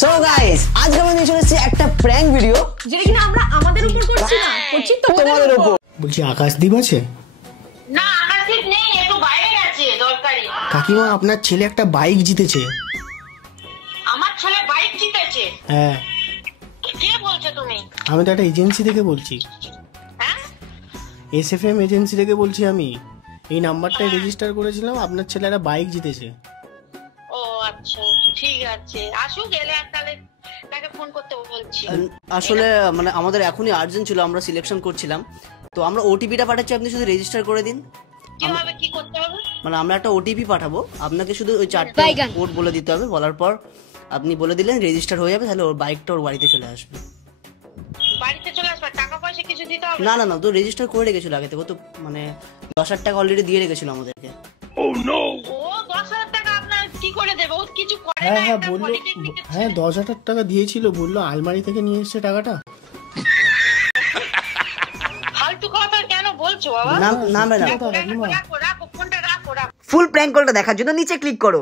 So guys আজকে আমরা নিয়ে চলে এসেছি একটা প্র্যাঙ্ক ভিডিও যেটা কিনা আমরা আমাদের উপর করছি না, করছি তোমাদের উপর। বলছি আকাশদীপ আছে? না আকাশদীপ নেই, একটু বাইরে গেছে দরকারি। কাকিমা আপনার ছেলে একটা বাইক জিতেছে। আমার ছেলে বাইক জিতেছে? হ্যাঁ। কে বলছো তুমি? আমি তো একটা এজেন্সি থেকে বলছি, হ্যাঁ এসএফএম এজেন্সি থেকে বলছি। আমি এই নাম্বারটায় রেজিস্টার করেছিলাম, আপনার ছেলে একটা বাইক জিতেছে। ও আচ্ছা ঠিক আছে, আসুক গেলে তাহলে তাকে ফোন করতে বলছি। আসলে মানে আমাদের এখনই আর্জেন্ট ছিল, আমরা সিলেকশন করছিলাম, তো আমরা ওটিপিটা পাঠাচ্ছি, আপনি শুধু রেজিস্টার করে দিন। কিভাবে কি করতে হবে? মানে আমরা একটা ওটিপি পাঠাবো, আপনাকে শুধু ওই 4টা কোড বলে দিতে হবে, বলার পর আপনি বলে দিলেন রেজিস্টার হয়ে যাবে, তাহলে ওর বাইকটা ওর বাড়িতে চলে আসবে। বাড়িতে চলে আসবে? টাকা পয়সা কিছু দিতে হবে? না না না, তো রেজিস্টার করে রেখেছিল আগে থেকে, তো মানে 10,000 টাকা অলরেডি দিয়ে রেখেছিল আমাদেরকে। ও 10,000 টাকা আপনার কি করে দেবে? ও কিছু করে না। হ্যাঁ হ্যাঁ একটা বললো, পলিটেকনিকের হ্যাঁ 10,000 টাকা দিয়েছিল, বললো আলমারি থেকে নিয়ে এসছে টাকাটা। ফালতু কথা কেন বলছো বাবা? না না ম্যাডাম, রাখো ফোনটা, রাখো। ফুল প্র্যাঙ্ক কলটা দেখার জন্য নিচে ক্লিক করো।